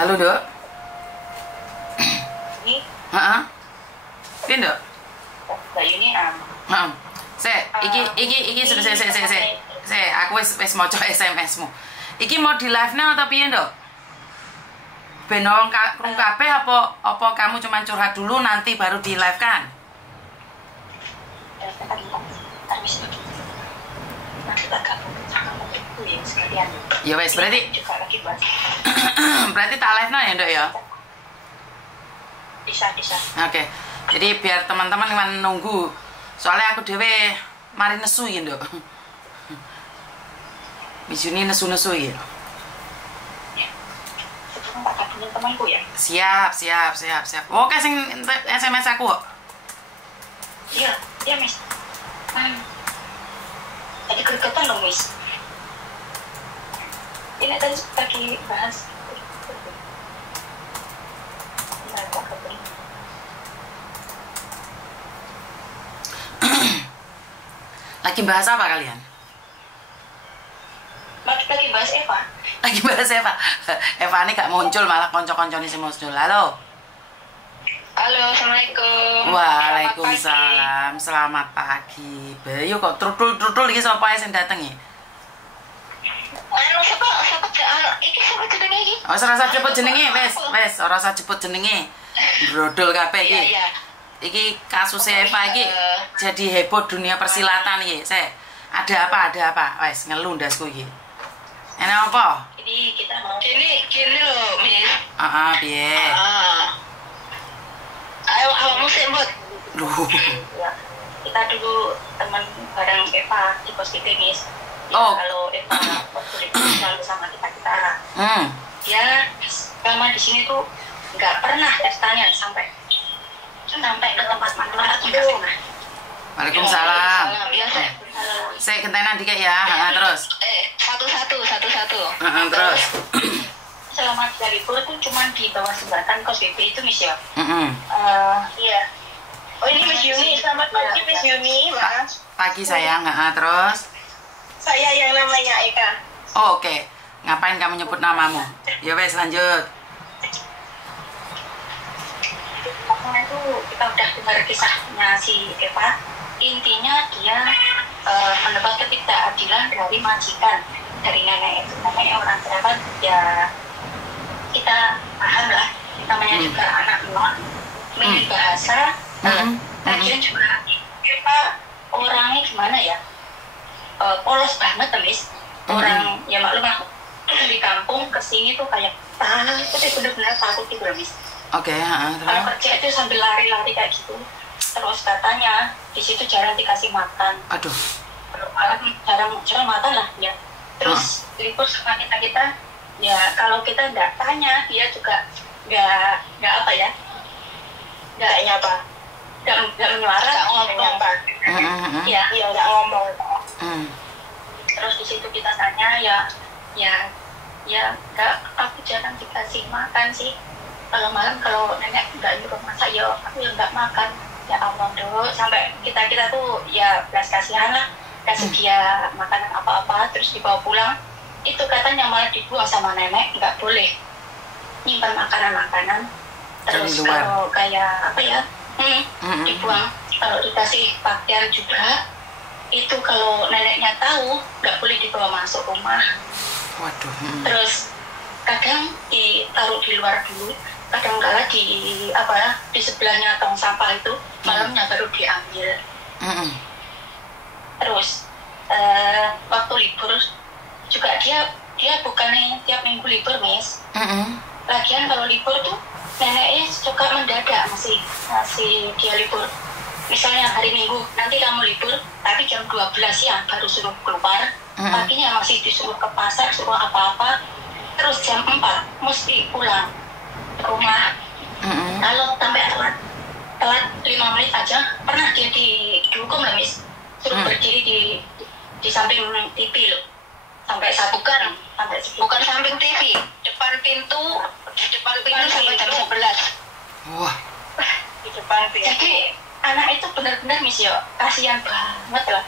Halo, Dok. Ini Heeh. Piye, Dok? Mbak Yuni Heeh. Iki sudah aku wis maca SMS-mu. Iki mau di live-nya atau piye, Dok? Ben wong krung kabeh apa kamu cuma curhat dulu nanti baru di live kan? Ya wes berarti berarti tak live ya, Dok ya? Bisa. Oke. Jadi biar teman-teman yang nunggu. Soalnya aku dhewe mari nesu ya, Dok. Misuni nesu-nesu ya. Tak kabulin temanku ya. Siap. Oke sing SMS aku kok. Iya, Miss. Tadi gregetan loh, Miss. Ini tadi lagi bahas. Lagi bahas apa kalian? Lagi bahas Eva. Lagi bahas Eva. Eva ini gak muncul malah konco-konco ini sih muncul. Halo. Halo, Assalamualaikum. Waalaikumsalam. Selamat pagi. Bayu kok trutul iki sapa sing dateng iki? Siapa iki siapa jenenge iki? Oh, ora usah jebut jenenge, wes, ora usah jebut jenenge. Brodol kabeh iki. Iya. Iki kasus Eva iki jadi heboh dunia persilatan iki. Ada apa? Wes ngelu ndasku iki. Enak apa? Ini kita mau gini loh, Miss. Piye? Ayo awakmu sik, Mbok. Duh. Ya. Kita dulu teman bareng Eva di kos kita, Miss. Ya, Oh. kalau Eva selalu sama kita. Dia selama di sini tuh nggak pernah tanya sampai ke tempat mana nggak pernah. Waalaikumsalam. Ya, Saya gentenan dikit ya, terus. Satu-satu. Terus. Selama dia libur tuh cuma di bawah jembatan kos BP itu, Miss ya. Iya. Oh, ini Miss Yuni. Selamat pagi, Miss Yuni. Mas. Pagi sayang, terus. Saya yang namanya Eka. Oh, oke. Ngapain kamu nyebut namamu? Ya wes lanjut. Kemarin tuh kita udah dengar kisahnya si Eva. Intinya dia mendapat ketidakadilan dari majikan, dari nenek itu. Namanya orang terapan ya kita paham lah. Namanya juga anak non, minim bahasa. Lagian juga Eva orangnya gimana ya? Polos banget, Miss. Orang ya maklum lah, di kampung kesini tuh kayak itu benar-benar takut gitu, Miss. Oke, Kalau kerja itu sambil lari-lari kayak gitu. Terus katanya di situ jarang dikasih makan. Aduh. Jarang makan lah ya. Terus libur sama kita ya kalau kita nggak tanya dia juga nggak apa ya, nggak menyuara, nggak ngomong. Iya nggak ngomong. Terus di situ kita tanya ya nggak, aku jarang dikasih makan sih. Kalau malam kalau nenek nggak nyuruh masak ya aku yang nggak makan. Ya Allah, Dok, sampai kita tuh ya belas kasihan lah, kasih dia makanan apa-apa terus dibawa pulang. Itu katanya malah dibuang sama nenek, nggak boleh nyimpan makanan terus kalau kayak apa ya dibuang. Kalau dikasih pakaian juga itu kalau neneknya tahu nggak boleh dibawa masuk rumah. Waduh. Terus kadang ditaruh di luar dulu, kadang-kala di sebelahnya tong sampah itu malamnya baru diambil. Terus waktu libur juga dia bukannya tiap minggu libur, Miss. Lagian kalau libur tuh neneknya suka mendadak, masih dia libur. Misalnya hari Minggu nanti kamu libur, tapi jam 12 siang baru suruh keluar. Paginya masih disuruh ke pasar, suruh apa-apa. Terus jam 4 mesti pulang ke rumah. Kalau sampai telat 5 menit aja pernah dia dihukum lah, Miss. Suruh berdiri di samping TV loh. Sampai bukan samping TV, depan pintu sampai jam 11. Wah. Di depan pintu. Jadi anak itu benar-benar, Miss ya, kasihan banget lah.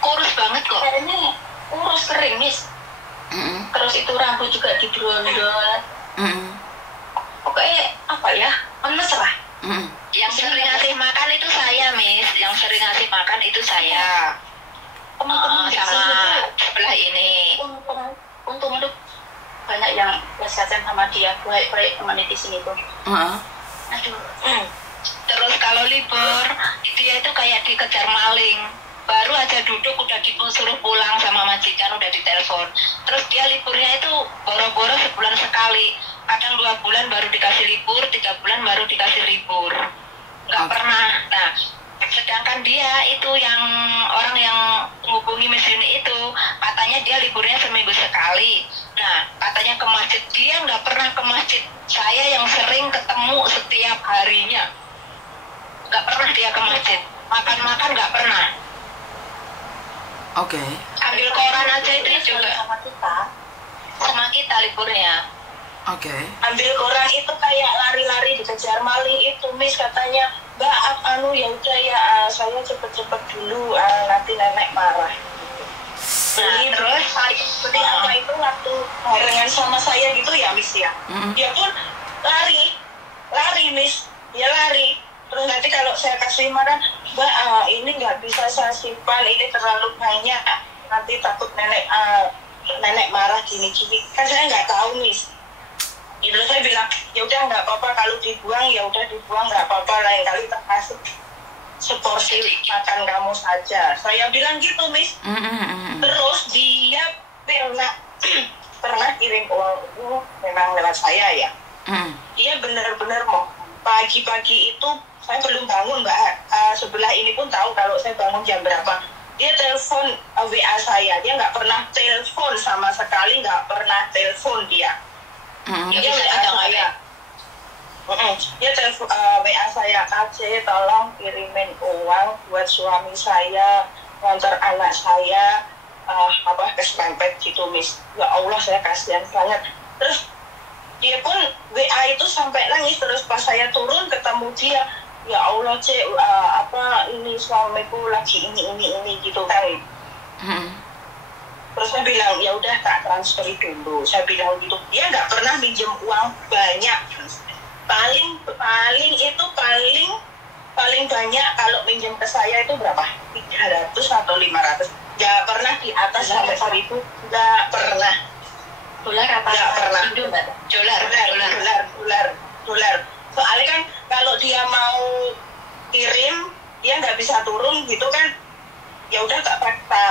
Kurus banget kok. Kayaknya kurus kering, Miss. Terus itu rambut juga dibrondol. pokoknya apa ya, mesra. Yang sering ngasih makan itu saya, Miss. Yang sering ngasih makan itu saya. Teman-teman sama sebelah ini. Untung itu banyak yang kasihan sama dia, baik-baik teman di sini tuh. Aduh. Terus kalau libur, dia itu kayak dikejar maling. Baru aja duduk udah disuruh pulang sama majikan, udah ditelepon. Terus dia liburnya itu boro-boro sebulan sekali. Kadang 2 bulan baru dikasih libur, 3 bulan baru dikasih libur. Nggak pernah. Nah, sedangkan dia itu yang orang yang menghubungi Miss Yuni itu, katanya dia liburnya seminggu sekali. Nah, katanya ke masjid, dia nggak pernah ke masjid. Saya yang sering ketemu setiap harinya. Nggak pernah dia ke masjid. Makan-makan nggak pernah. Oke. Ambil koran aja itu juga sama kita liburnya. Oke. Ambil koran itu kayak lari-lari dikejar maling itu, Miss, katanya, Mbak, ya udah ya, saya cepet-cepet dulu, nanti nenek marah. Terus seperti apa itu waktu barengan sama saya gitu ya, Miss ya. Dia pun lari Miss, dia lari. Terus nanti kalau saya kasih marah, Mbak, ini nggak bisa saya simpan, ini terlalu banyak, nanti takut nenek marah gini-gini. Kan saya nggak tahu, Miss. Itu saya bilang, ya udah nggak apa-apa, kalau dibuang ya udah dibuang, nggak apa-apa, lain kali termasuk seporsi makan kamu saja. Saya bilang gitu, Miss. Terus dia pernah kirim uang itu memang lewat saya ya. Dia benar-benar mau pagi-pagi itu saya belum bangun, Mbak. Sebelah ini pun tahu kalau saya bangun jam berapa. Dia telepon WA saya, dia nggak pernah telepon sama sekali, nggak pernah telepon dia. Dia WA saya. Dia telepon WA saya, KC tolong kirimin uang buat suami saya, ngantar anak saya ke Sempet gitu, Miss. Ya Allah, saya kasihan banget. Terus dia pun WA itu sampai nangis. Terus pas saya turun ketemu dia, ya Allah, Cek, ini suamiku lagi ini gitu kan. Terus saya bilang, ya udah tak transfer dulu. Saya bilang gitu. Dia nggak pernah minjem uang banyak. Paling banyak kalau minjem ke saya itu berapa? 300 atau 500. Nggak pernah di atas sampai 1.000. Nggak pernah. Dolar apa? Nggak pernah. Dolar. Soalnya kan kalau dia mau kirim, dia nggak bisa turun gitu kan. Ya udah tak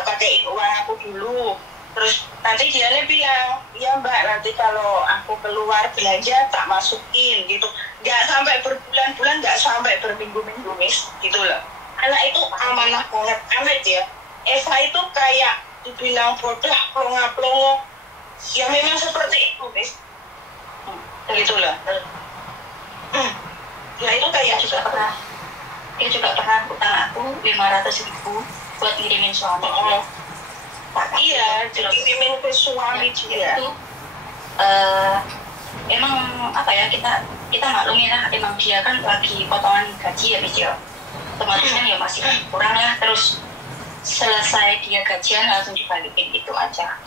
pakaiin uang aku dulu. Terus nanti dia bilang, ya Mbak, nanti kalau aku keluar belanja tak masukin gitu. Nggak sampai berbulan-bulan, nggak sampai berminggu-minggu, Miss, gitu loh. Anak itu amanah banget, amat ya. Eva itu kayak dibilang bodoh, plonga-plongo. Ya memang seperti itu, Miss. Gitu loh. Ya itu kayak dia juga pernah utang aku 500.000 buat ngirimin suami. Iya, dikirimin ke suami dia. Itu emang apa ya, kita maklumin lah, emang dia kan lagi potongan gaji ya, Miss, ya. Otomatis kan ya masih kurang lah. Terus selesai dia gajian langsung dibalikin gitu aja.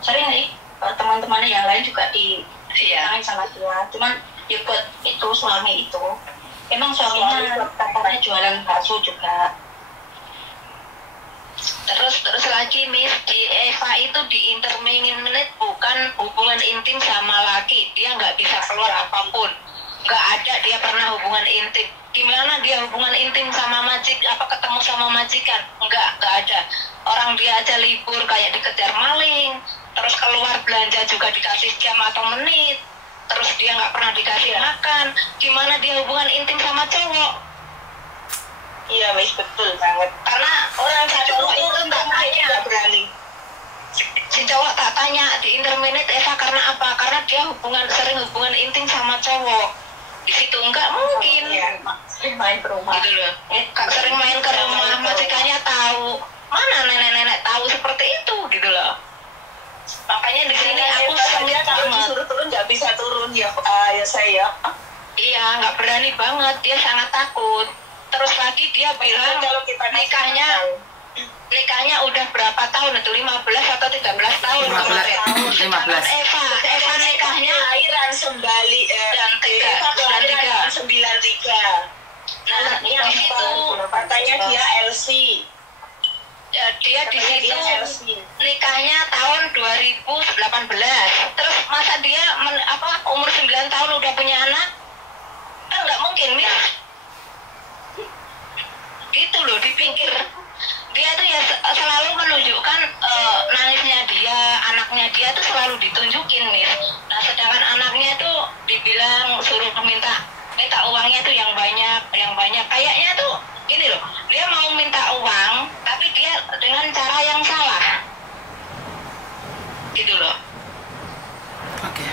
Sering nih teman-temannya yang lain juga ditangin sama dia. Cuman ya buat itu suami itu, emang suaminya katanya jualan bakso juga. Terus lagi, Miss, di Eva itu di interminute bukan hubungan intim sama laki. Dia nggak bisa keluar apapun. Nggak ada dia pernah hubungan intim. Gimana dia hubungan intim sama ketemu sama majikan? Nggak ada. Orang dia aja libur kayak dikejar maling. Terus keluar belanja juga dikasih jam atau menit. Terus dia nggak pernah dikasih makan. Gimana dia hubungan intim sama cowok? Iya, Miss, betul banget. Karena orang cowok itu tak nggak berani. Si cowok tak tanya di interminute Eva karena apa? Karena dia sering hubungan intim sama cowok. Di situ nggak mungkin. Iya, sering main ke rumah. Gitu loh. Sering main ke rumah, majikannya tahu. Mana nenek-nenek tahu seperti itu, gitu loh. Makanya di sini aku sering kalau disuruh turun nggak bisa turun ya, saya. Iya, nggak berani banget. Dia sangat takut. Terus lagi dia bilang kalau kita nikahnya udah berapa tahun itu, 15 atau 13 tahun 15 Eva nikahnya akhiran sembali dan Eva kelahiran 93. Anaknya itu katanya dia LC. Dia di situ nikahnya tahun 2018. Terus masa dia umur 9 tahun udah punya anak? Kan nggak mungkin, Min. Gitu loh, dipikir. Dia tuh ya selalu menunjukkan nangisnya dia, anaknya dia tuh selalu ditunjukin, Min. Nah, sedangkan anaknya tuh dibilang suruh minta uangnya tuh yang banyak. Kayaknya tuh gini loh, dia mau minta uang, tapi dia dengan cara yang salah. Gitu loh. Oke.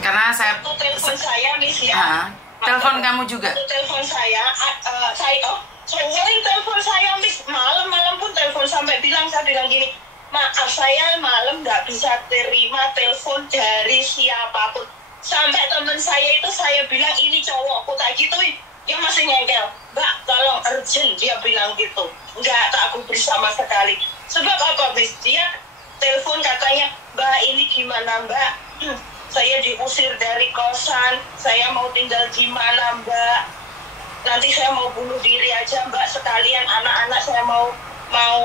Karena saya telepon saya, Miss ya. Telepon kamu juga. Telepon saya, sering telepon saya, Miss. Malam-malam pun telepon sampai saya bilang gini, maaf saya malam nggak bisa terima telepon dari siapapun. Sampai teman saya itu saya bilang ini cowokku tak gituin, dia masih nyengkel. Mbak, tolong urgent, dia bilang gitu. Nggak tak gubris sama sekali. Sebab apa, Miss? Dia telepon katanya, Mbak ini gimana, Mbak? Saya diusir dari kosan, saya mau tinggal di mana, Mbak? Nanti saya mau bunuh diri aja, Mbak, sekalian anak-anak saya mau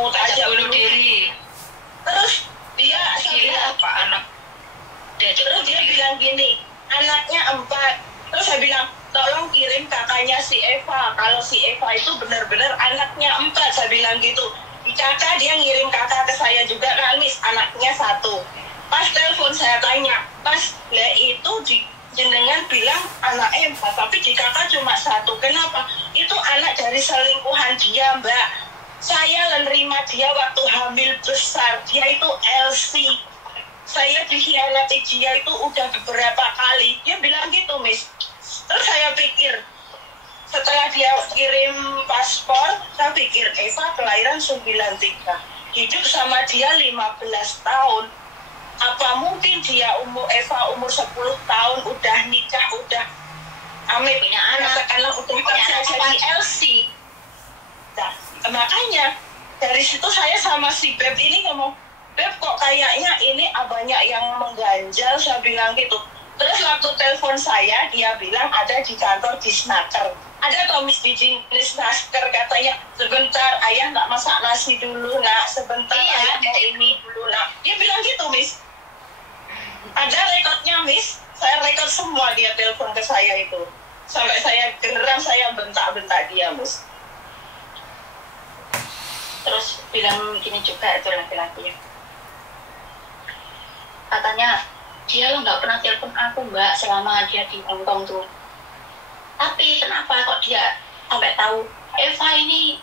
ajak bunuh diri. Terus dia apa anak? Terus dia bilang gini, anaknya 4. Terus saya bilang, tolong kirim kakaknya si Eva. Kalau si Eva itu benar-benar anaknya 4, saya bilang gitu. Kakak dia ngirim kakak ke saya juga kan, Miss, anaknya 1. Pas telepon saya tanya, Pas, lah itu jenengan bilang anaknya 4, tapi di kakak cuma 1. Kenapa? Itu anak dari selingkuhan dia, Mbak. Saya menerima dia waktu hamil besar. Dia itu LC. Saya dikhianati dia itu udah beberapa kali. Dia bilang gitu, Miss. Terus saya pikir, setelah dia kirim paspor, saya pikir Eva kelahiran 93. Hidup sama dia 15 tahun. Apa mungkin dia Eva umur 10 tahun udah nikah, udah amit punya anak, katakanlah udah kerja jadi LC. Nah, makanya dari situ saya sama si Beb ini ngomong, Beb kok kayaknya ini banyak yang mengganjal, saya bilang gitu. Terus waktu telepon saya, dia bilang ada di kantor Disnaker. Ada Tomis di Disnaker, katanya, sebentar ayah nggak masak nasi dulu, nak. Sebentar ayah mau ini dulu, nak. Dia bilang gitu, Miss. Ada rekodnya, Miss. Saya rekod semua dia telepon ke saya itu. Sampai saya geram, saya bentak-bentak dia, Miss. Terus bilang gini juga itu laki-laki. Katanya, dia nggak pernah telepon aku, Mbak, selama dia di Hongkong tuh. Tapi kenapa kok dia sampai tahu Eva ini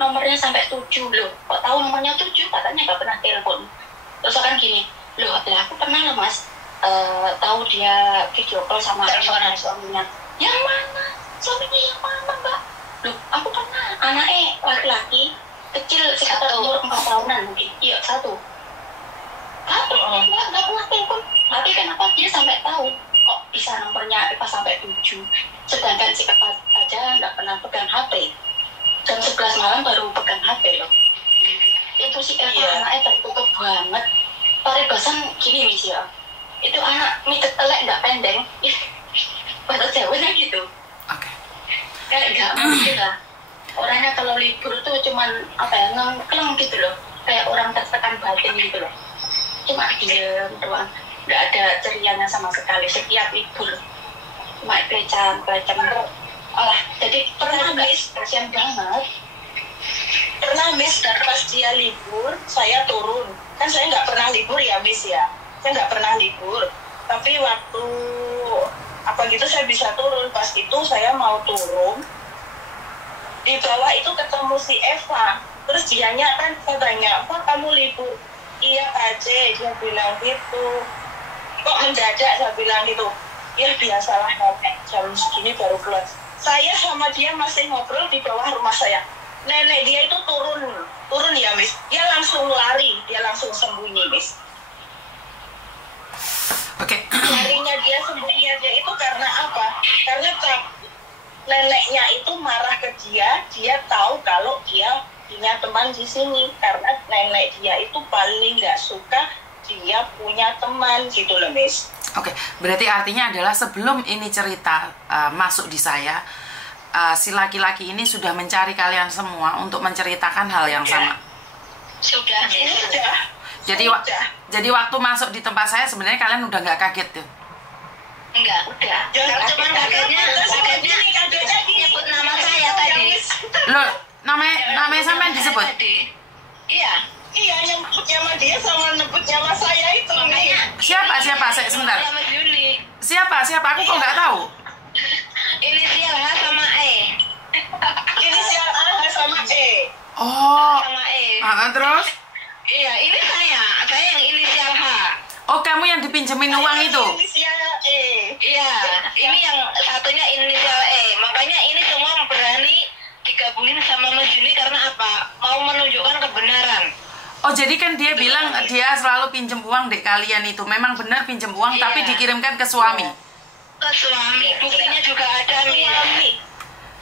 nomornya sampai 7 loh. Kok tahu nomornya 7? Katanya nggak pernah telepon. Terus kan gini, loh aku pernah loh, Mas, tahu dia video call sama suaminya. Yang mana? Suaminya yang mana, Mbak? Loh, aku pernah. Anaknya laki-laki kecil sekitar umur 4 tahunan mungkin. Iya, 1. Tapi nggak pernah telepon. Tapi kenapa dia sampai tahu kok bisa nomornya Eva sampai 7? Sedangkan si Eva aja nggak pernah pegang HP. Jam 11 malam baru pegang HP loh. Itu si Eva anaknya tertutup banget. Paribasan gini, Miss ya. Itu anak mitet telek nggak pendeng. Bahasa Jawanya gitu. Oke. Kayak nggak mungkin lah. Orangnya kalau libur tuh cuman ngengkleng gitu loh. Kayak orang tertekan batin gitu loh. Cuma diem doang, nggak ada cerianya sama sekali setiap libur, cuma pelecam. Jadi pernah, Miss, kasian banget. Pernah, Miss, dan pas dia libur saya turun, kan saya nggak pernah libur ya, Miss ya, saya nggak pernah libur, tapi waktu saya bisa turun. Pas itu saya mau turun, di bawah itu ketemu si Eva, terus dianya kan, saya tanya, apa kamu libur? Iya aja, dia bilang gitu. Kok mendadak, saya bilang gitu. Ya biasalah, nenek jam segini baru keluar. Saya sama dia masih ngobrol di bawah rumah saya. Nenek dia itu turun ya, Miss. Dia langsung lari, dia langsung sembunyi, Miss. Oke. Larinya dia, sembunyinya dia itu karena apa? Karena neneknya itu marah ke dia tahu kalau dia punya teman di sini, karena nenek dia itu paling nggak suka dia punya teman gitu loh, Miss. Oke, berarti artinya adalah sebelum ini cerita masuk di saya, si laki-laki ini sudah mencari kalian semua untuk menceritakan hal yang sama. Sudah, Miss. Jadi waktu masuk di tempat saya sebenarnya kalian udah nggak kaget tuh? Enggak, udah. Cuman kagetnya nyebut nama saya tadi. Loh, namanya sampean disebut? Iya. Iya, nyebut nama dia sama nyebut nama saya itu. Makanya. Siapa? Sebentar. Siapa? Aku kok nggak tahu? Inisial H sama E. Inisial A sama E. Oh. Sama E. Terus? Iya, ini saya yang inisial H. Oh, kamu yang dipinjemin uang itu? Inisial E. Iya, ini yang satunya inisial E. Makanya ini semua berani digabungin sama Mas Juni karena apa? Mau menunjukkan kebenaran. Oh, jadi kan dia bilang dia selalu pinjem uang dek kalian itu. Memang benar pinjem uang, Iya. tapi dikirimkan ke suami. Ke suami, buktinya juga ada nih.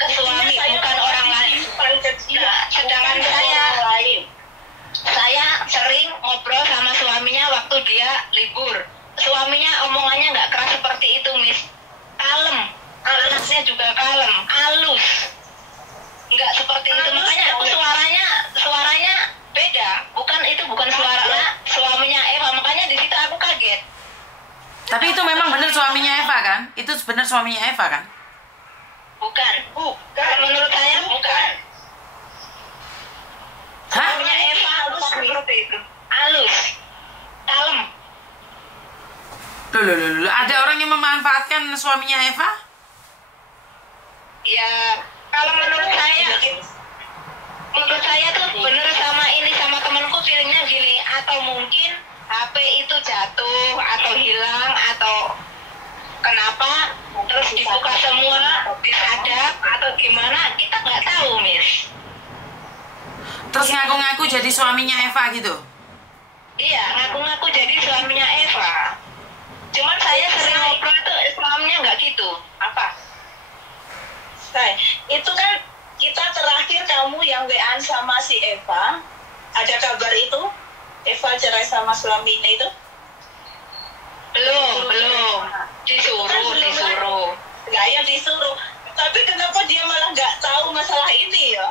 Ke suami, bukan orang lain. Nah, sedangkan saya sering ngobrol sama suaminya waktu dia libur. Suaminya omongannya nggak keras seperti itu, Miss. Kalem, anaknya juga kalem, halus. Nggak seperti itu, makanya aku suaranya beda. Bukan suara suaminya Eva, makanya di situ aku kaget. Tapi itu memang benar suaminya Eva kan? Itu benar suaminya Eva kan? Bukan. Menurut saya bukan. Hah? Suaminya Eva halus seperti itu. Halus. Kalem. Loh. Ada orang yang memanfaatkan suaminya Eva? Ya, kalau menurut saya tuh bener sama temanku feelingnya gini, atau mungkin HP itu jatuh atau hilang atau kenapa terus dibuka semua, disadap atau gimana, kita nggak tahu, Miss. Terus ngaku-ngaku jadi suaminya Eva gitu? Iya, ngaku-ngaku jadi suaminya Eva. Cuman saya sering ngobrol itu suaminya nggak gitu. Apa? Itu kan kita terakhir kamu yang WA sama si Eva, ada kabar itu? Eva cerai sama suaminya itu? Belum. Disuruh. Nggak, ya disuruh. Tapi kenapa dia malah nggak tahu masalah ini ya?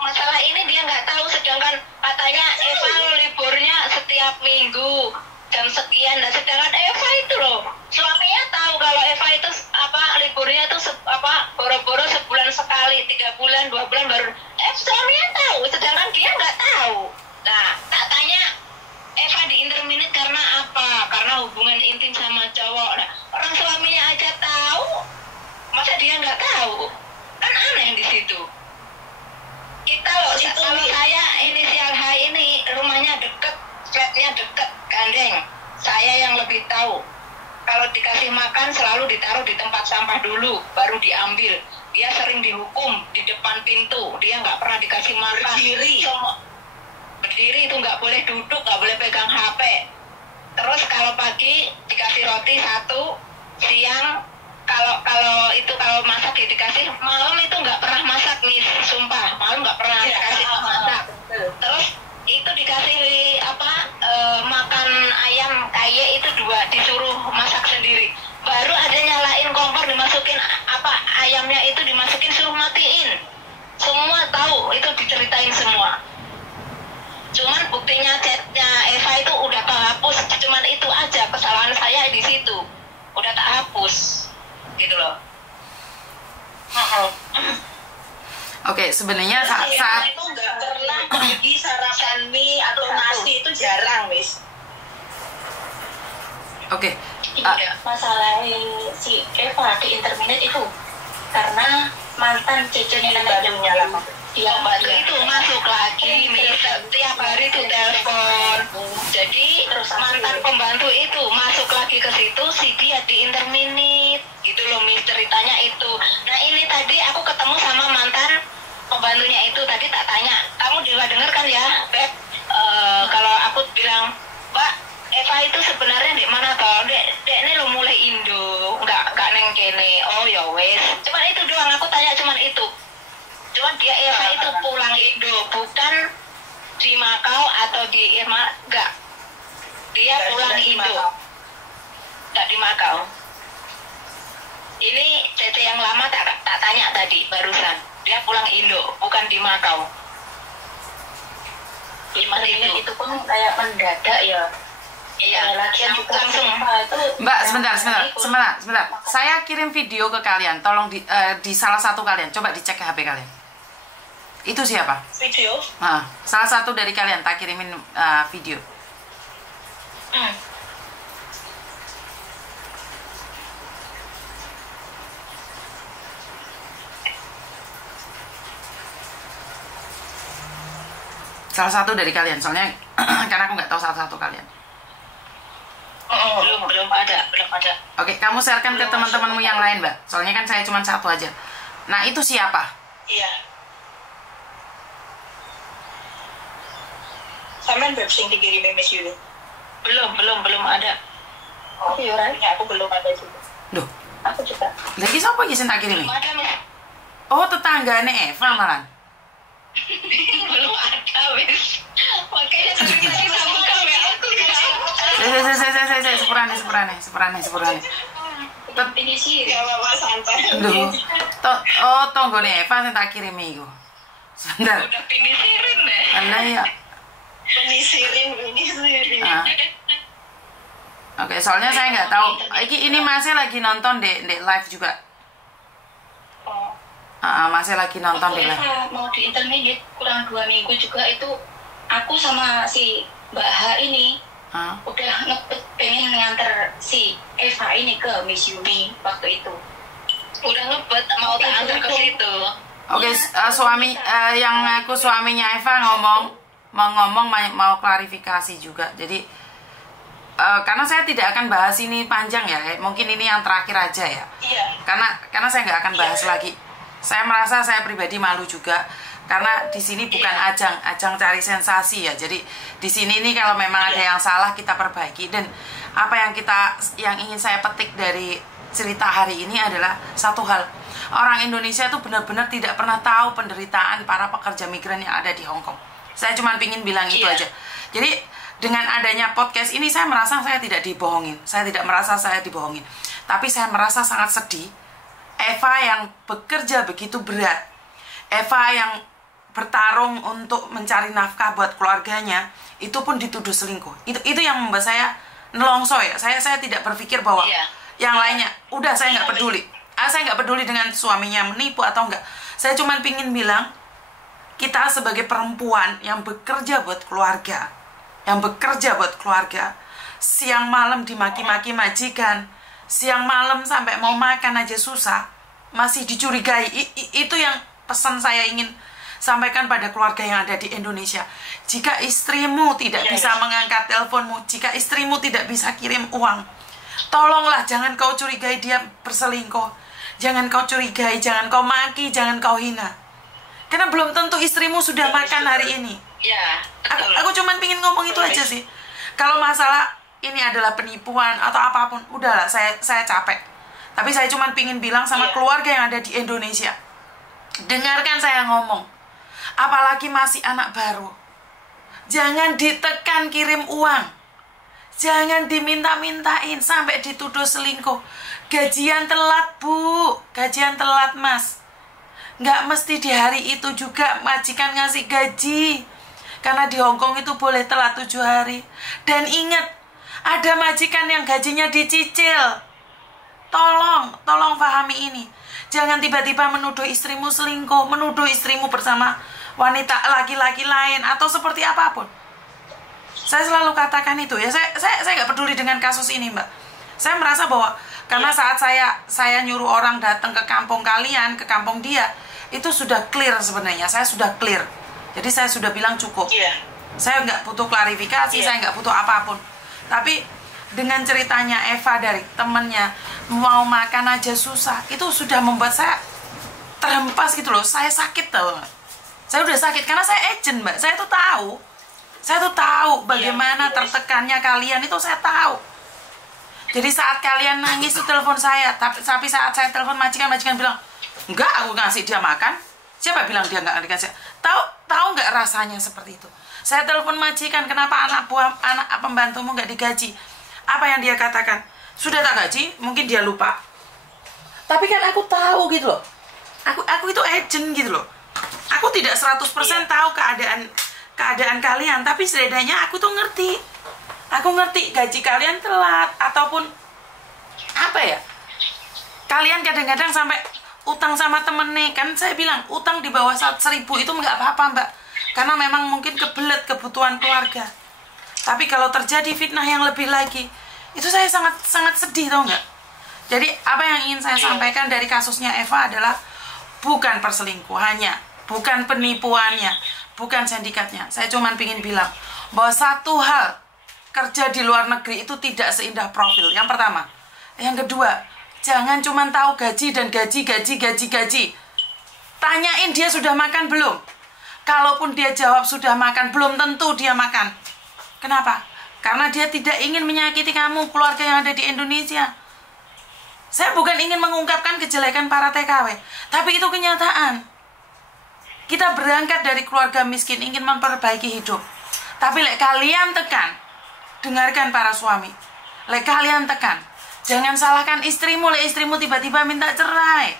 Masalah ini dia nggak tahu, sedangkan katanya Eva liburnya setiap minggu jam sekian, dan sedangkan Eva itu loh suaminya tahu kalau Eva itu liburnya tuh boro-boro sebulan sekali, 3 bulan 2 bulan baru suaminya tahu, sedangkan dia nggak tahu. Nah, tak tanya Eva diinterminate karena apa? Karena hubungan intim sama cowok. Nah, orang suaminya aja tahu, masa dia nggak tahu? Kan aneh di situ. Kalau saya inisial H ini rumahnya deket, flatnya deket, gandeng. Saya yang lebih tahu. Kalau dikasih makan selalu ditaruh di tempat sampah dulu, baru diambil. Dia sering dihukum di depan pintu. Dia nggak pernah dikasih makan. Berdiri itu nggak boleh duduk, nggak boleh pegang HP. Terus kalau pagi dikasih roti 1, siang kalau masak ya dikasih, malam itu nggak pernah masak, Miss, sumpah, malam nggak pernah dikasih masak. Terus itu dikasih makan ayam kaye itu 2, disuruh masak sendiri. Baru ada nyalain kompor, dimasukin ayamnya itu dimasukin, suruh matiin. Semua tahu, itu diceritain semua. Cuman buktinya chatnya Eva itu udah kehapus, cuman itu aja kesalahan saya di situ, udah tak hapus. Gitu loh. Oke, sebenarnya saat itu nggak pernah bagi sarapan mie atau nasi, itu jarang, Miss. Oke. Masalah si Eva di interminate itu karena mantan cecenya barunya lah. Yang baru itu masuk lagi, Miss, setiap hari itu telepon. Jadi mantan pembantu itu masuk lagi ke situ, si dia di interminate, gitu loh, Miss, ceritanya itu. Nah, ini tadi aku ketemu sama mantan pembantunya itu, tadi tak tanya, kamu juga dengar kan ya, Beb? Kalau aku bilang, Mbak, Eva itu sebenarnya di mana toh? Dek ini lo mulai Indo, nggak neng kene. Oh ya wes, cuman itu doang aku tanya, cuman itu. Cuman dia Eva itu pulang Indo, bukan di Makau atau di Irma, enggak. Dia dia pulang Indo. Nggak di Makau. Ini CC yang lama tak tanya tadi barusan. Dia pulang Indo, bukan di Makau. 5 menit itu pun kayak mendadak ya. Iya, lagian juga langsung. Mbak, sebentar. Saya kirim video ke kalian. Tolong di salah satu kalian. Coba dicek ke HP kalian. Itu siapa? Video? Nah, salah satu dari kalian tak kirimin video. Salah satu dari kalian, soalnya karena aku nggak tahu salah satu kalian. Belum ada. Oke, kamu sharekan ke teman-temanmu yang lain, Mbak. Soalnya kan saya cuma satu aja. Nah, itu siapa? Iya. Sampean web sing dikirimin Miss Yuli? Belum ada. Oh iya, orangnya aku belum ada juga. Duh, Aku juga. lagi siapa yang tak kirim? Belum ada, Miss. Oh, tetanggane Eva malah. Belum ada, Miss. Makanya dari tadi sama kamu aku Sepurane. Ini sih. Gak apa-apa, santai. Duh. Tonggone Eva yang tak kirim iku. Sebentar. udah finisirin deh. Alah ya. Penisirin. Ah. Oke, soalnya saya nggak tahu. Ini masih lagi nonton di live juga. Oh. Masih lagi nonton di live. Eva mau di intermediate kurang 2 minggu juga itu aku sama si Mbak H ini udah pengen nganter si Eva ini ke Miss Yumi waktu itu. Udah ngebet mau tak antar ke situ. Oke, suami yang aku suaminya Eva mau klarifikasi juga. Jadi karena saya tidak akan bahas ini panjang ya, mungkin ini yang terakhir aja ya. Iya. Karena saya nggak akan bahas lagi. Saya merasa saya pribadi malu juga karena di sini bukan ajang cari sensasi ya. Jadi di sini ini kalau memang ada yang salah kita perbaiki, dan apa yang ingin saya petik dari cerita hari ini adalah satu hal. Orang Indonesia itu benar-benar tidak pernah tahu penderitaan para pekerja migran yang ada di Hong Kong. Saya cuma ingin bilang itu aja. Jadi dengan adanya podcast ini saya merasa saya tidak dibohongin. Saya tidak merasa saya dibohongin. Tapi saya merasa sangat sedih. Eva yang bekerja begitu berat. Eva yang bertarung untuk mencari nafkah buat keluarganya, itu pun dituduh selingkuh. Itu yang membuat saya nelongso ya. Saya tidak berpikir bahwa yang lainnya, udah saya nggak peduli. Saya nggak peduli dengan suaminya menipu atau enggak. Saya cuma pingin bilang, kita sebagai perempuan yang bekerja buat keluarga, siang malam dimaki-maki majikan, siang malam sampai mau makan aja susah, masih dicurigai. Itu yang pesan saya ingin sampaikan pada keluarga yang ada di Indonesia. Jika istrimu tidak bisa mengangkat teleponmu, jika istrimu tidak bisa kirim uang, tolonglah jangan kau curigai dia berselingkuh. Jangan kau curigai, jangan kau maki, jangan kau hina. Karena belum tentu istrimu sudah makan hari ini. Iya, Aku cuma pingin ngomong itu aja sih. Kalau masalah ini adalah penipuan atau apapun, udahlah saya capek. Tapi saya cuma pingin bilang sama keluarga yang ada di Indonesia, dengarkan saya ngomong. Apalagi masih anak baru, jangan ditekan kirim uang, jangan diminta-mintain sampai dituduh selingkuh. Gajian telat bu, gajian telat mas. Nggak mesti di hari itu juga majikan ngasih gaji. Karena di Hong Kong itu boleh telat 7 hari. Dan ingat, ada majikan yang gajinya dicicil. Tolong pahami ini. Jangan tiba-tiba menuduh istrimu selingkuh, menuduh istrimu bersama wanita laki-laki lain, atau seperti apapun. Saya selalu katakan itu ya. Saya nggak peduli dengan kasus ini, Mbak. Saya merasa bahwa karena saat saya nyuruh orang datang ke kampung kalian, ke kampung dia, itu sudah clear sebenarnya. Saya sudah clear. Jadi saya sudah bilang cukup. Saya nggak butuh klarifikasi, saya nggak butuh apapun. Tapi dengan ceritanya Eva dari temennya, mau makan aja susah, itu sudah membuat saya terhempas gitu loh. Saya sakit tau. Saya udah sakit karena saya agent, Mbak. Saya tuh tahu bagaimana tertekannya kalian, itu saya tahu. Jadi saat kalian nangis tuh telepon saya, tapi saat saya telepon majikan bilang, enggak, aku ngasih dia makan. Siapa bilang dia enggak dikasih? Tahu nggak rasanya seperti itu? Saya telepon majikan, kenapa anak pembantumu nggak digaji? Apa yang dia katakan? Sudah tak gaji, mungkin dia lupa. Tapi kan aku tahu gitu loh. Aku itu agent gitu loh. Aku tidak 100% tahu keadaan kalian, tapi setidaknya aku tuh ngerti. Aku ngerti gaji kalian telat ataupun apa ya? Kalian kadang-kadang sampai utang sama temen nih, kan saya bilang utang di bawah 1.000 itu nggak apa-apa Mbak, karena memang mungkin kebelet kebutuhan keluarga. Tapi kalau terjadi fitnah yang lebih lagi, itu saya sangat sedih, tau nggak? Jadi apa yang ingin saya sampaikan dari kasusnya Eva adalah bukan perselingkuhannya, bukan penipuannya, bukan sindikatnya. Saya cuma ingin bilang bahwa satu hal, kerja di luar negeri itu tidak seindah profil. Yang pertama. Yang kedua, jangan cuma tahu gaji dan gaji. Tanyain dia sudah makan belum. Kalaupun dia jawab sudah makan, belum tentu dia makan. Kenapa? Karena dia tidak ingin menyakiti kamu, keluarga yang ada di Indonesia. Saya bukan ingin mengungkapkan kejelekan para TKW, tapi itu kenyataan. Kita berangkat dari keluarga miskin, ingin memperbaiki hidup. Tapi lek kalian tekan, dengarkan para suami. Lek kalian tekan, jangan salahkan istrimu, lek istrimu tiba-tiba minta cerai.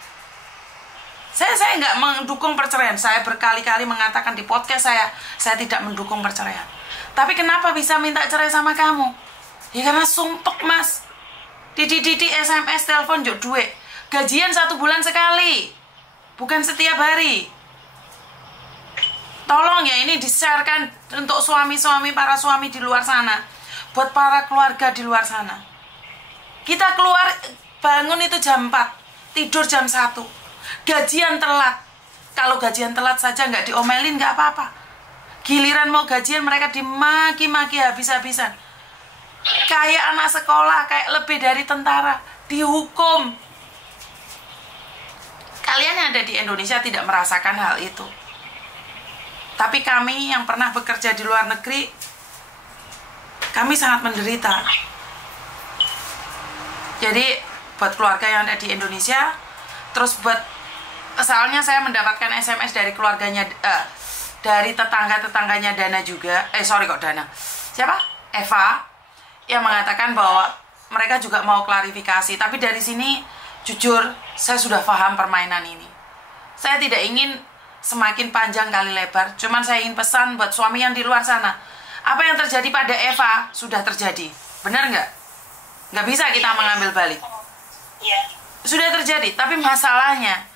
Saya nggak mendukung perceraian. Saya berkali-kali mengatakan di podcast saya tidak mendukung perceraian. Tapi kenapa bisa minta cerai sama kamu? Ya karena sumpek mas. Didi SMS telepon jok duit. Gajian 1 bulan sekali, bukan setiap hari. Tolong ya, ini di-sharekan untuk suami-suami, para suami di luar sana, buat para keluarga di luar sana. Kita keluar bangun itu jam 4, tidur jam 1, gajian telat. Kalau gajian telat saja nggak diomelin nggak apa-apa. Giliran mau gajian mereka dimaki-maki habis-habisan. Kayak anak sekolah, kayak lebih dari tentara, dihukum. Kalian yang ada di Indonesia tidak merasakan hal itu. Tapi kami yang pernah bekerja di luar negeri, kami sangat menderita. Jadi buat keluarga yang ada di Indonesia, terus buat, soalnya saya mendapatkan SMS dari keluarganya, dari tetangga-tetangganya Dana juga. Dana. Siapa? Eva. Yang mengatakan bahwa mereka juga mau klarifikasi. Tapi dari sini, jujur, saya sudah paham permainan ini. Saya tidak ingin semakin panjang kali lebar. Cuman saya ingin pesan buat suami yang di luar sana. Apa yang terjadi pada Eva, sudah terjadi. Benar nggak? Nggak bisa kita mengambil balik. Sudah terjadi. Tapi masalahnya,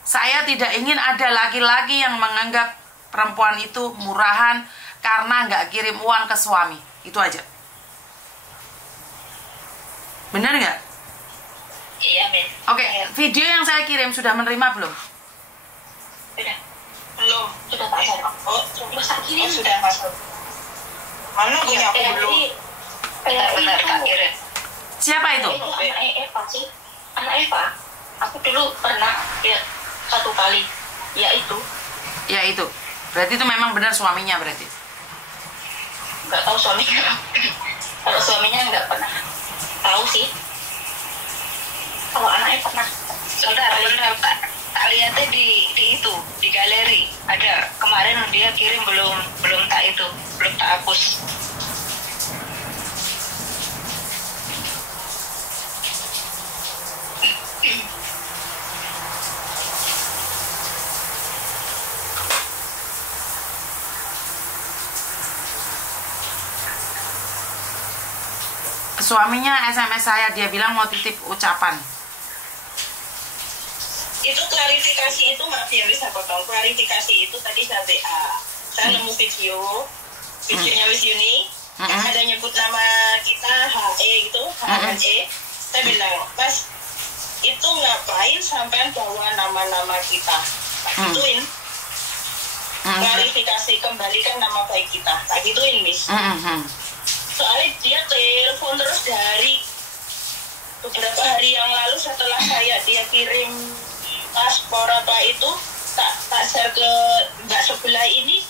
saya tidak ingin ada laki-laki yang menganggap perempuan itu murahan karena nggak kirim uang ke suami. Itu aja. Benar nggak? Iya, Miss. Oke, video yang saya kirim sudah menerima belum? Sudah. Belum. Sudah masuk. Oh, sudah masuk. Mana punya aku belum? Benar, Kak Kirin. Siapa itu? Anak Eva sih. Anak Eva. Aku dulu pernah lihat 1 kali. Ya itu. Berarti itu memang benar suaminya berarti. Nggak tahu suaminya. Kalau suaminya nggak pernah tahu sih. Kalau anaknya pernah. Bentar, Pak. Tak lihatnya di itu, di galeri ada. Kemarin dia kirim belum tak hapus. Suaminya SMS saya, dia bilang mau titip ucapan. Itu klarifikasi itu, maaf ya bisa potong. Klarifikasi itu tadi saya WA. Saya nemu videonya Miss Yuni, yang ada nyebut nama kita HE gitu, HE. Saya bilang, Mas, itu ngapain sampai bawa nama-nama kita? Tak gituin. Klarifikasi, kembalikan nama baik kita. Tak gituin, Miss. Soalnya dia telepon terus dari beberapa hari yang lalu setelah dia kirim paspor apa itu tak share ke mbak sebelah ini,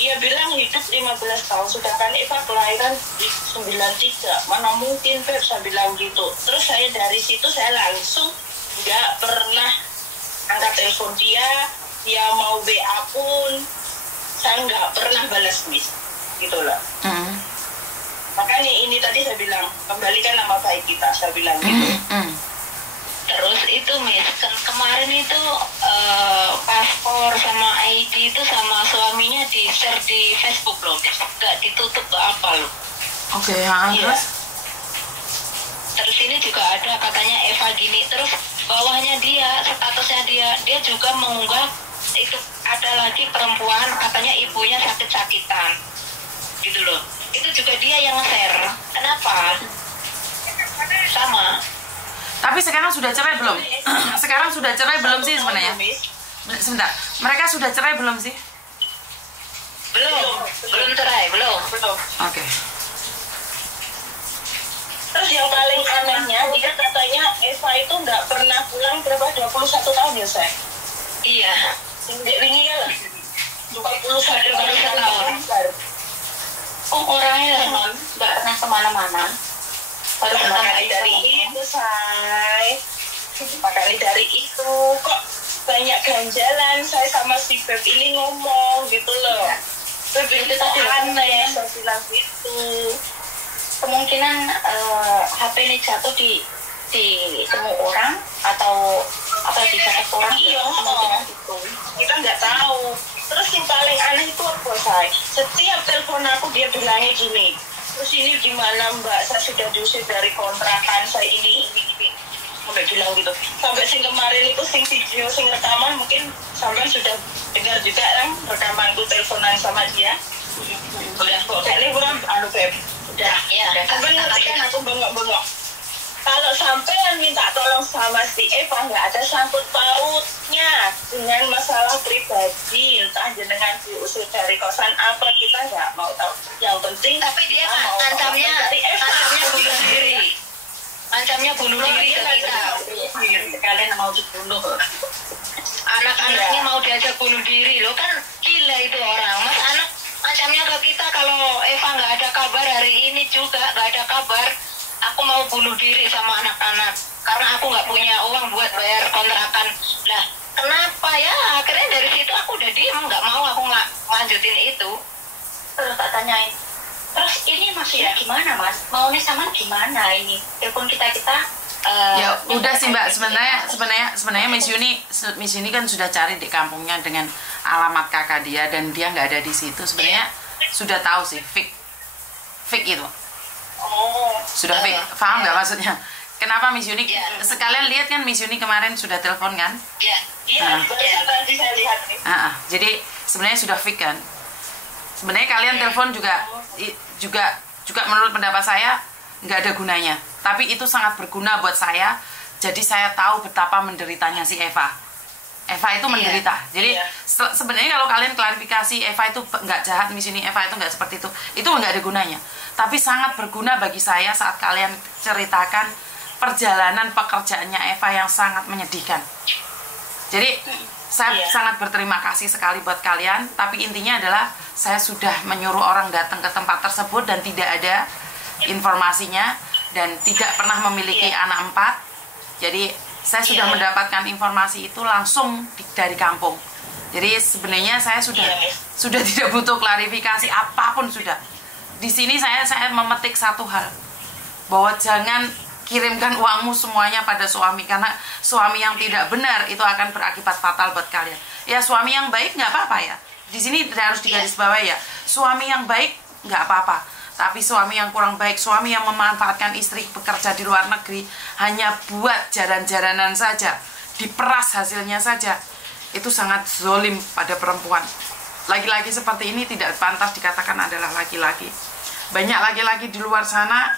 dia bilang hidup 15 tahun, sedangkan Eva kelahiran di 93, mana mungkin Feb, saya bilang gitu. Terus saya dari situ saya langsung nggak pernah angkat telepon dia mau WA pun saya nggak pernah balas Miss, gitu loh. Makanya ini tadi saya bilang kembalikan nama baik kita, saya bilang gitu. Terus itu Miss, kemarin itu paspor sama ID itu sama suaminya di-share di Facebook loh, nggak ditutup ke apa loh. Oke, Terus? Terus ini juga ada katanya Eva gini, terus bawahnya dia, statusnya dia juga mengunggah itu ada lagi perempuan katanya ibunya sakit-sakitan, gitu loh. Itu juga dia yang nge-share. Kenapa? Sama. Tapi sekarang sudah cerai belum? Sekarang sudah cerai belum sih sebenarnya? Sebentar, mereka sudah cerai belum sih? Belum cerai, belum. Oke. Terus yang paling anehnya, dia katanya Eva itu nggak pernah pulang berapa 21 tahun ya, saya? Iya. Ini ya lah. 21 tahun. Oh, orangnya nggak pernah kemana-mana. Baru Makanya dari itu, say. Makanya dari itu, kok banyak ganjalan saya sama si Beb ini ngomong gitu loh. Beb itu tadi aneh, saya bilang gitu. Kemungkinan HP ini jatuh di semua orang atau di satu orang. Iya, kemungkinan itu. Kita nggak tahu. Terus yang paling aneh itu apa, say? Setiap telepon aku dia bilangnya gini, terus ini gimana Mbak, saya sudah diusir dari kontrakan, saya ini sampai bilang gitu. Sampai sing kemarin itu sing video sing rekaman mungkin sampai sudah dengar juga kan rekamanku teleponan sama dia. Udah kok ini bukan Beb. Udah, ya. Sampai ngerti kan aku bengok-bengok. Kalau sampean minta tolong sama si Eva, nggak ada sangkut pautnya dengan masalah pribadi, entah jenengan diusir dari kosan apa, kita nggak mau tahu. Yang penting Tapi dia ancamnya bunuh diri. Ancamnya bunuh diri ke kita. Kalian mau dibunuh. Anak-anaknya mau diajak bunuh diri loh, kan gila itu orang. Mas anak ancamnya ke kita kalau Eva nggak ada kabar hari ini juga nggak ada kabar. Aku mau bunuh diri sama anak-anak karena aku nggak punya uang buat bayar kontrakan. Lah, kenapa ya? Akhirnya dari situ aku udah diem, nggak mau aku lanjutin itu. Terus tak tanyain, terus ini maksudnya gimana Mas? Maunya sama gimana ini? Telepon kita Ya udah sih Mbak, sebenarnya Miss Yuni kan sudah cari di kampungnya dengan alamat kakak dia dan dia nggak ada di situ. Sebenarnya sudah tahu sih fake itu. Sudah fake, paham nggak maksudnya? Kenapa Miss Yuni? Sekalian lihat kan Miss Yuni kemarin sudah telepon kan? Iya, tadi saya lihat nih. Jadi sebenarnya sudah fake kan? Sebenarnya kalian telepon juga menurut pendapat saya nggak ada gunanya. Tapi itu sangat berguna buat saya. Jadi saya tahu betapa menderitanya si Eva. Eva itu menderita. Jadi sebenarnya kalau kalian klarifikasi Eva itu nggak jahat, Miss Yuni, Eva itu nggak seperti itu nggak ada gunanya. Tapi sangat berguna bagi saya saat kalian ceritakan perjalanan pekerjaannya Eva yang sangat menyedihkan. Jadi saya sangat berterima kasih sekali buat kalian. Tapi intinya adalah saya sudah menyuruh orang datang ke tempat tersebut dan tidak ada informasinya dan tidak pernah memiliki anak 4. Jadi saya sudah mendapatkan informasi itu langsung dari kampung. Jadi sebenarnya saya sudah tidak butuh klarifikasi apapun sudah. Di sini saya memetik satu hal, bahwa jangan kirimkan uangmu semuanya pada suami, karena suami yang tidak benar itu akan berakibat fatal buat kalian. Ya suami yang baik nggak apa-apa ya. Di sini harus digarisbawahi ya. Suami yang baik nggak apa-apa. Tapi suami yang kurang baik, suami yang memanfaatkan istri bekerja di luar negeri hanya buat jaran-jaranan saja, diperas hasilnya saja, itu sangat zolim pada perempuan. Laki-laki seperti ini tidak pantas dikatakan adalah laki-laki. Banyak laki-laki di luar sana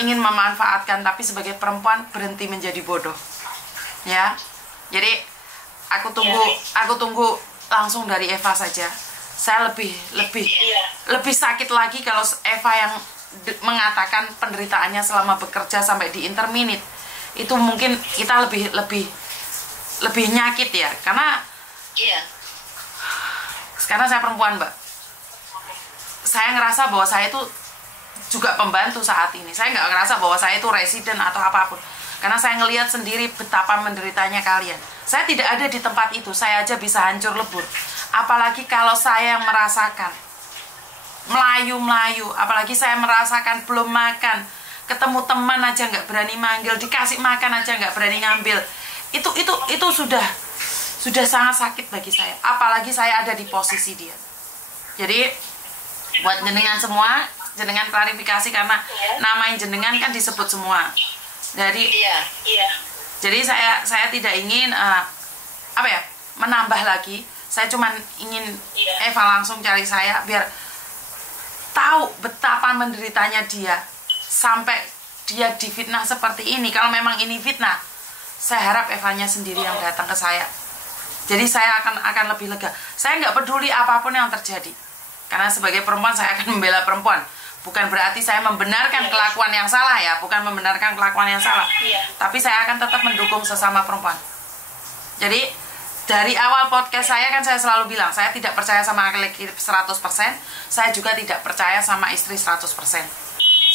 ingin memanfaatkan, tapi sebagai perempuan berhenti menjadi bodoh. Ya, jadi aku tunggu langsung dari Eva saja. Saya lebih sakit lagi kalau Eva yang mengatakan penderitaannya selama bekerja sampai di interminute. Itu mungkin kita lebih nyakit ya, karena sekarang saya perempuan, Mbak. Saya ngerasa bahwa saya itu juga pembantu saat ini. Saya nggak ngerasa bahwa saya itu residen atau apapun. Karena saya ngelihat sendiri betapa menderitanya kalian. Saya tidak ada di tempat itu, saya aja bisa hancur lebur. Apalagi kalau saya yang merasakan melayu, apalagi saya merasakan belum makan, ketemu teman aja nggak berani manggil, dikasih makan aja nggak berani ngambil. Itu sudah sangat sakit bagi saya. Apalagi saya ada di posisi dia. Jadi buat jenengan semua, jenengan klarifikasi karena nama jenengan kan disebut semua. Jadi saya tidak ingin menambah lagi. Saya cuma ingin Eva langsung cari saya biar tahu betapa menderitanya dia sampai dia difitnah seperti ini. Kalau memang ini fitnah, saya harap Evanya sendiri yang datang ke saya. Jadi saya akan lebih lega. Saya nggak peduli apapun yang terjadi, karena sebagai perempuan saya akan membela perempuan. Bukan berarti saya membenarkan kelakuan yang salah ya, bukan membenarkan kelakuan yang salah. Tapi saya akan tetap mendukung sesama perempuan. Jadi dari awal podcast saya kan saya selalu bilang, saya tidak percaya sama laki-laki 100%, saya juga tidak percaya sama istri 100%.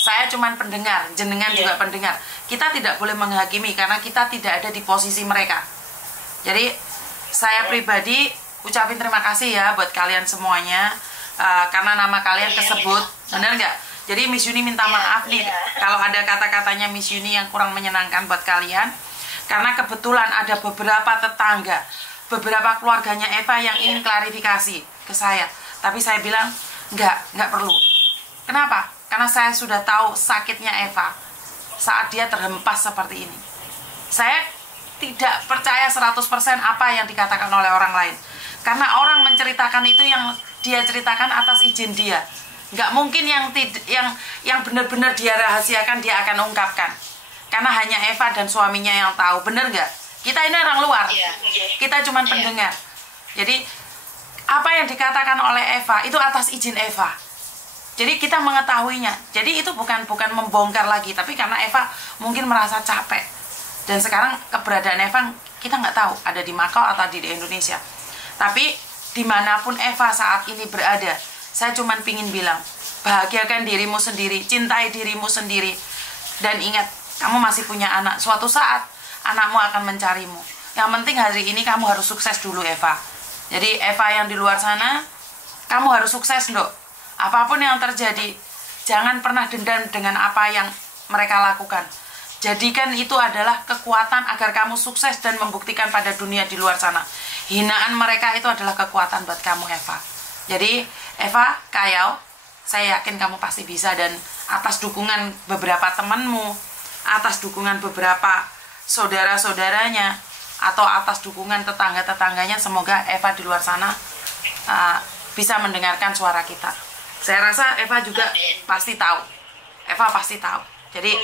Saya cuman pendengar, jenengan juga pendengar. Kita tidak boleh menghakimi karena kita tidak ada di posisi mereka. Jadi saya pribadi ucapin terima kasih ya buat kalian semuanya, karena nama kalian tersebut, benar nggak? Jadi Miss Yuni minta maaf nih kalau ada kata-katanya Miss Yuni yang kurang menyenangkan buat kalian, karena kebetulan ada beberapa tetangga, beberapa keluarganya Eva yang ingin klarifikasi ke saya, tapi saya bilang nggak perlu. Kenapa? Karena saya sudah tahu sakitnya Eva saat dia terhempas seperti ini. Saya tidak percaya 100% apa yang dikatakan oleh orang lain, karena orang menceritakan itu yang dia ceritakan atas izin dia. Nggak mungkin yang benar-benar dia rahasiakan dia akan ungkapkan, karena hanya Eva dan suaminya yang tahu. Bener nggak? Kita ini orang luar, kita cuma pendengar. Jadi apa yang dikatakan oleh Eva itu atas izin Eva. Jadi kita mengetahuinya. Jadi itu bukan membongkar lagi, tapi karena Eva mungkin merasa capek. Dan sekarang keberadaan Eva kita nggak tahu ada di Makau atau di Indonesia. Tapi dimanapun Eva saat ini berada, saya cuma pingin bilang, bahagiakan dirimu sendiri, cintai dirimu sendiri, dan ingat kamu masih punya anak. Suatu saat anakmu akan mencarimu. Yang penting hari ini kamu harus sukses dulu, Eva. Jadi Eva yang di luar sana, kamu harus sukses, Dok. Apapun yang terjadi, jangan pernah dendam dengan apa yang mereka lakukan. Jadikan itu adalah kekuatan agar kamu sukses dan membuktikan pada dunia di luar sana. Hinaan mereka itu adalah kekuatan buat kamu, Eva. Jadi Eva, Kayau, saya yakin kamu pasti bisa, dan atas dukungan beberapa temanmu, atas dukungan beberapa saudara-saudaranya, atau atas dukungan tetangga-tetangganya, semoga Eva di luar sana bisa mendengarkan suara kita. Saya rasa Eva juga pasti tahu. Eva pasti tahu. Jadi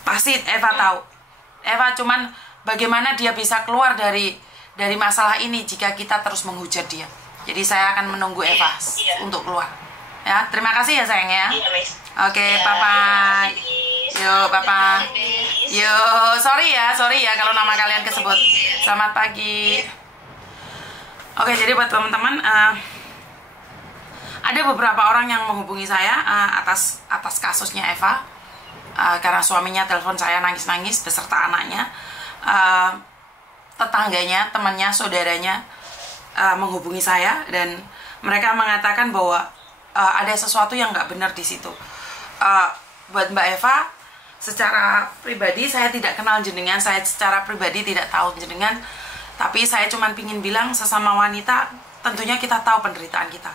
pasti Eva tahu. Eva cuman bagaimana dia bisa keluar dari masalah ini jika kita terus menghujat dia. Jadi saya akan menunggu Eva untuk keluar. Ya, terima kasih ya sayang ya. Oke, bye-bye. Yuk, Papa. Yuk, sorry ya kalau nama kalian kesebut. Selamat pagi. Oke, jadi buat teman-teman, ada beberapa orang yang menghubungi saya atas kasusnya Eva, karena suaminya telepon saya nangis-nangis beserta anaknya. Tetangganya, temannya, saudaranya menghubungi saya, dan mereka mengatakan bahwa ada sesuatu yang nggak benar di situ. Buat Mbak Eva, secara pribadi saya tidak kenal jenengan, saya secara pribadi tidak tahu jenengan, tapi saya cuma pingin bilang sesama wanita, tentunya kita tahu penderitaan kita.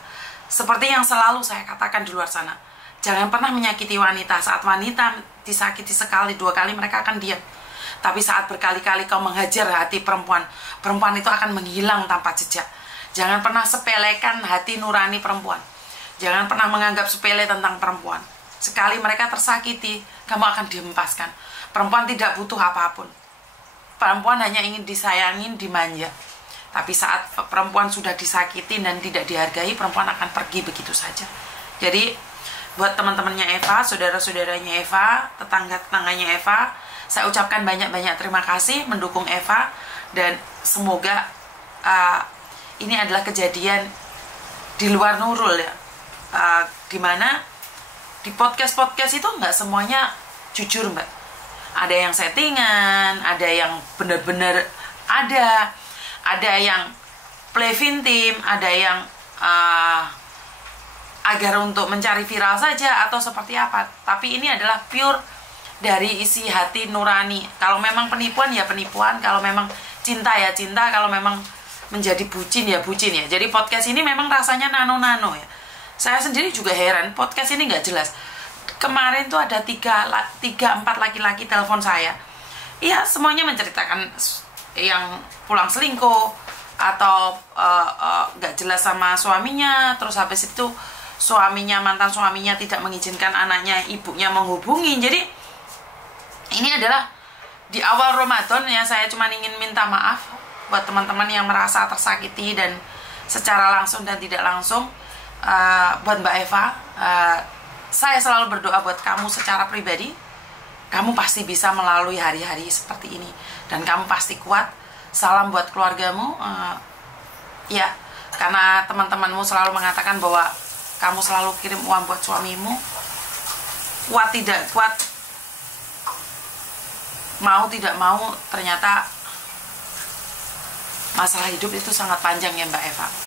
Seperti yang selalu saya katakan di luar sana, jangan pernah menyakiti wanita. Saat wanita disakiti sekali, 2 kali mereka akan diam. Tapi saat berkali-kali kau menghajar hati perempuan, perempuan itu akan menghilang tanpa jejak. Jangan pernah sepelekan hati nurani perempuan. Jangan pernah menganggap sepele tentang perempuan. Sekali mereka tersakiti, kamu akan dihempaskan. Perempuan tidak butuh apapun. Perempuan hanya ingin disayangin, dimanja. Tapi saat perempuan sudah disakiti dan tidak dihargai, perempuan akan pergi begitu saja. Jadi buat teman-temannya Eva, saudara-saudaranya Eva, tetangga-tetangganya Eva, saya ucapkan banyak-banyak terima kasih mendukung Eva, dan semoga ini adalah kejadian di luar Nurul ya, dimana di podcast-podcast itu nggak semuanya jujur, Mbak. Ada yang settingan, ada yang benar-benar ada Ada yang play-in team, ada yang agar untuk mencari viral saja atau seperti apa. Tapi ini adalah pure dari isi hati nurani. Kalau memang penipuan ya penipuan, kalau memang cinta ya cinta, kalau memang menjadi bucin ya bucin ya. Jadi podcast ini memang rasanya nano-nano ya. Saya sendiri juga heran, podcast ini nggak jelas. Kemarin tuh ada 3-4 laki-laki telepon saya. Iya, semuanya menceritakan yang pulang selingkuh atau nggak jelas sama suaminya. Terus habis itu suaminya, mantan suaminya tidak mengizinkan anaknya, ibunya menghubungi. Jadi ini adalah di awal Ramadan ya, saya cuma ingin minta maaf buat teman-teman yang merasa tersakiti dan secara langsung dan tidak langsung. Buat Mbak Eva, saya selalu berdoa buat kamu secara pribadi. Kamu pasti bisa melalui hari-hari seperti ini dan kamu pasti kuat. Salam buat keluargamu. Ya, karena teman-temanmu selalu mengatakan bahwa kamu selalu kirim uang buat suamimu. Kuat tidak kuat, mau tidak mau, ternyata masalah hidup itu sangat panjang ya Mbak Eva.